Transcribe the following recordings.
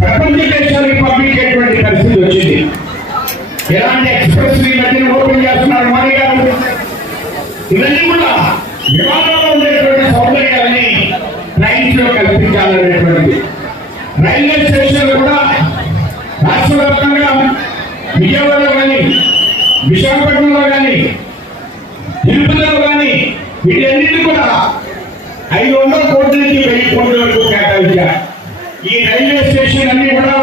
ప్రపంచ దేశాలకు పంపించేటువంటి పరిస్థితి వచ్చింది. ఎలాంటి ఎక్స్ప్రెస్ ఈ మధ్యన ఓపెన్ చేస్తున్నారు మోడీ గారు ఇవన్నీ కూడా వివాదంలో ఉండేటువంటి సౌందర్యాలని ట్రైన్స్ కల్పించాలనేటువంటిది రైల్వే స్టేషన్ కూడా రాష్ట్ర వ్యాప్తంగా విజయవాడలో కానీ విశాఖపట్నంలో కానీ తిరుపతిలో కానీ వీటన్నిటి కూడా ఐదు వందల కోట్ల నుంచి వెయ్యి కోట్ల వరకు కేటాయించారు. ఈ రైల్వే స్టేషన్ అన్ని కూడా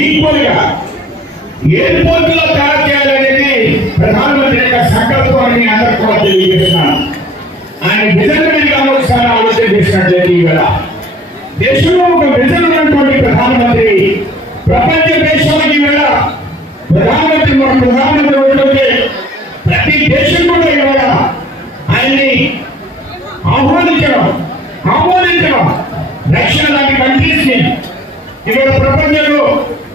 ఈక్వల్గా ఎయిర్పోర్ట్లో తయారు చేయాలనేది ప్రధానమంత్రి యొక్క సంకల్పం అని అందరికి కూడా తెలియజేస్తున్నాను ఆయన విజన్ మీద చేసినట్లయితే ఇవాళ దేశంలో ఒక విజన్ ఉన్నటువంటి ప్రధానమంత్రి ప్రపంచ దేశానికి ఇవాళ ప్రధానమంత్రి మన ప్రధానమంత్రి ఉంటుంటే ప్రతి దేశం కూడా ఇవాళ ఆయన్ని ఆహ్వానించడం ఆహ్వానించడం రక్షణ లాంటి కంట్రీస్ని ఇవాళ ప్రపంచంలో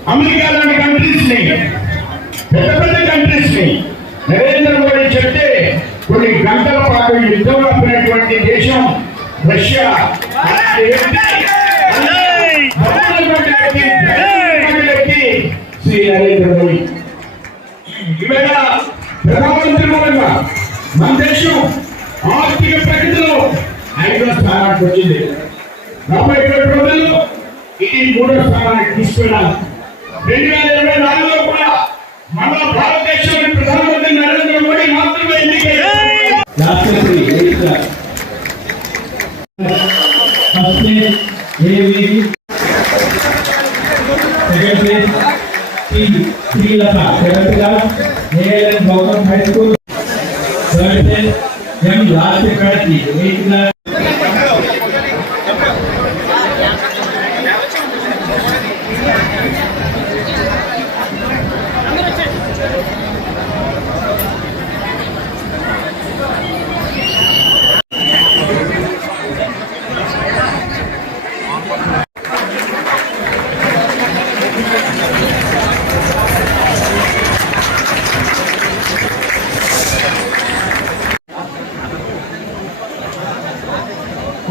అమెరికా లాంటి కంట్రీస్ని పెద్ద పెద్ద కంట్రీస్ని నరేంద్ర మోడీ చెప్తే కొన్ని గంటల పాటు యుద్ధం ఆపినటువంటి దేశం రష్యా శ్రీ నరేంద్ర మోడీ ఇవాళ ప్రధానమంత్రి మూలంగా మన దేశం ఆర్థిక ప్రగతిలో ఐదో స్థానానికి వచ్చింది. రాబోయే రెండు రోజుల్లో ఇది మూడో స్థానానికి తీసుకెళ్ళాలి రెండు వేల ఇరవై నాలుగులో కూడా మన భారతదేశానికి ప్రధానమంత్రి నరేంద్ర మోడీ మాత్రమే ఎన్నికయ్యారు. First place Devi second place T three Lata second class ALN Gautam high school third place M Lal से कड़की एक class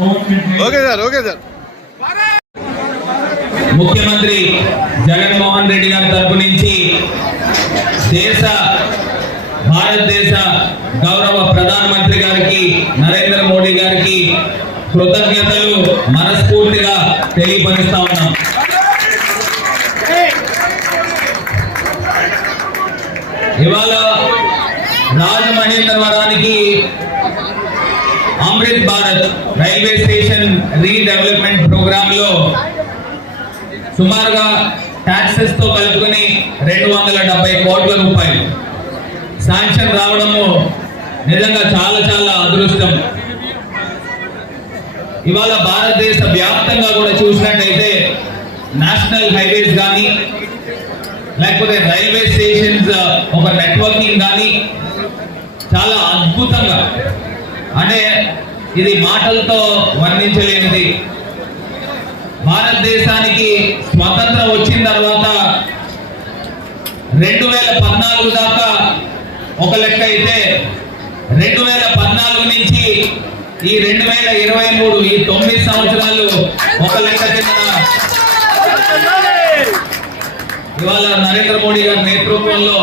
okay sir okay sir. ముఖ్యమంత్రి జగన్మోహన్ రెడ్డి గారి తరపు నుంచి దేశ భారతదేశ గౌరవ ప్రధానమంత్రి గారికి నరేంద్ర మోడీ గారికి కృతజ్ఞతలు మనస్ఫూర్తిగా తెలియపరుస్తా ఉన్నాం. ఇవాళ రాజమహేంద్రవరానికి Amrit Bharat railway station redevelopment ప్రోగ్రామ్లో సుమారుగా ట్యాక్సెస్తో కలుపుకుని రెండు వందల డెబ్బై కోట్ల రూపాయలు. శాంక్షన్ రావడము నిజంగా చాలా చాలా అదృష్టం. ఇవాళ భారతదేశ వ్యాప్తంగా కూడా చూసినట్టయితే నేషనల్ హైవేస్ కానీ లేకపోతే రైల్వే స్టేషన్స్ ఒక నెట్వర్కింగ్ కానీ చాలా అద్భుతంగా. అంటే ఇది మాటలతో వర్ణించలేనిది. భారతదేశానికి స్వాతంత్రం వచ్చిన తర్వాత రెండు వేల పద్నాలుగు దాకా ఒక లెక్క అయితే రెండు వేల పద్నాలుగు నుంచి ఈ రెండు వేల ఇరవై మూడు ఈ తొమ్మిది సంవత్సరాలు ఒక లెక్క కింద. ఇవాళ నరేంద్ర మోడీ గారి నేతృత్వంలో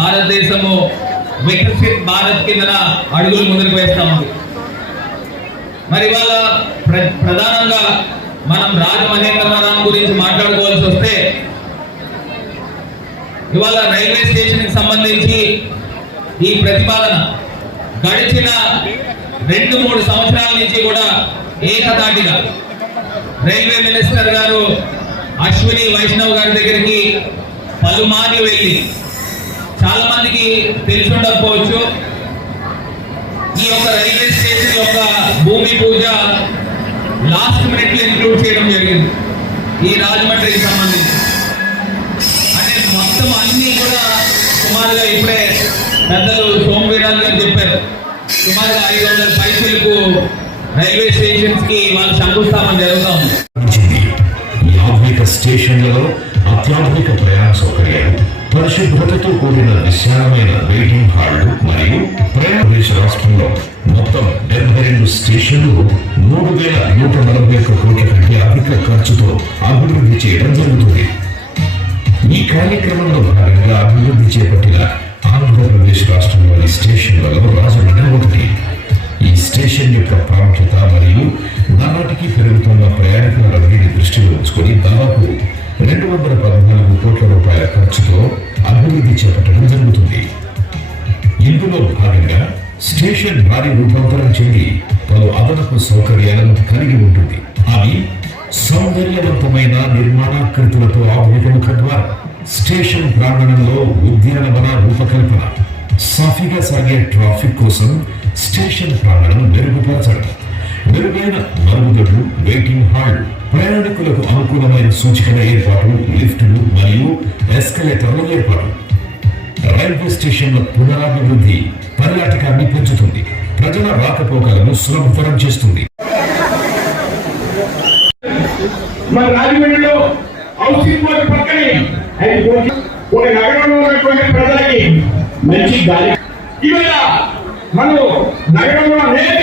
భారతదేశము వికసిత్ భారత్ కిందన అడుగులు ముందుకు వేస్తా ఉంది. మరి ఇవాళ ప్ర ప్రధానంగా మనం రాజమహేంద్రవరం గురించి మాట్లాడుకోవాల్సి వస్తే ఇవాళ రైల్వే స్టేషన్కి సంబంధించి ఈ ప్రతిపాదన గడిచిన రెండు మూడు సంవత్సరాల నుంచి కూడా ఏకదాటిగా రైల్వే మినిస్టర్ గారు అశ్విని వైష్ణవ్ గారి దగ్గరికి పలుమార్లు వెళ్ళి చాలా మందికి తెలిసి ఉండకపోవచ్చు. ఈ యొక్క రైల్వే స్టేషన్ యొక్క భూమి పూజ లాస్ట్ మినిట్లో ఇంక్లూడ్ చేయడం జరిగింది. ఈ రాజమండ్రికి సంబంధించి. అంటే మొత్తం అన్ని కూడా సుమారుగా ఇప్పుడే పెద్దలు సోమవీరాలు గారు చెప్పారు. సుమారుగా ఐదు వందల పైసలకు రైల్వే స్టేషన్స్కి వాళ్ళు శంకుస్థాపన జరుగుతా ఉంది. ఆధునిక స్టేషన్లలో అత్యాధునిక ప్రయాణ సౌకర్యాలు పరిశుభ్రతతో కూడిన విశాలమైన వెయిటింగ్ హాళ్ళు మరియు ప్రయాణదేశ రాష్ట్రంలో మొత్తం డెబ్బై రెండు స్టేషన్లు మూడు వేల నూట నలభై ఒక్క కోట్ల కంటే అధిక ఖర్చుతో అభివృద్ధి చేయడం జరుగుతుంది. ఈ కార్యక్రమంలో భాగంగా అభివృద్ధి చేపట్టిన ఆంధ్రప్రదేశ్ రాష్ట్రంలోని స్టేషన్లలో రాజమండ్రి ఒకటి. ఈ స్టేషన్ యొక్క ప్రాముఖ్యత మరియు నాటికి పెరుగుతున్న ప్రయాణికుల రద్దీని దృష్టిలో ఉంచుకొని రూపాయల అభివృద్ధి చేపట్టడం జరుగుతుంది. ఇందులో భాగంగా స్టేషన్ భారీ రూపాంతరం చెంది పలు అదనపు సౌకర్యాలను కలిగి ఉంటుంది. అవి సౌందర్యవంతమైన నిర్మాణాకృతులతో ఆభిముఖ ద్వారా స్టేషన్ ప్రాంగణంలో ఉద్యానవన రూపకల్పన సాఫీగా సాగే ట్రాఫిక్ కోసం స్టేషన్ ప్రాంగణం మెరుగుపరచడం మెరుగైన మరుగుదొడ్లు వెయిటింగ్ హాల్ ప్రయాణికులకు అనుకూలమైన సూచికల ఏర్పాటు లిఫ్టులు మరియు ఎస్కలేటర్ల ఏర్పాటు రైల్వే స్టేషన్ల పునరాభివృద్ధి పర్యాటకాన్ని పెంచుతుంది. ప్రజల రాకపోకలను సులభతరం చేస్తుంది. మన రాజమండ్రిలో హౌసింగ్ బోర్డు పక్కనే ఒక నగరంలో ఉన్నటువంటి ప్రజలకి మంచి గాలి. ఇవాళ మనం నగరంలో అనేక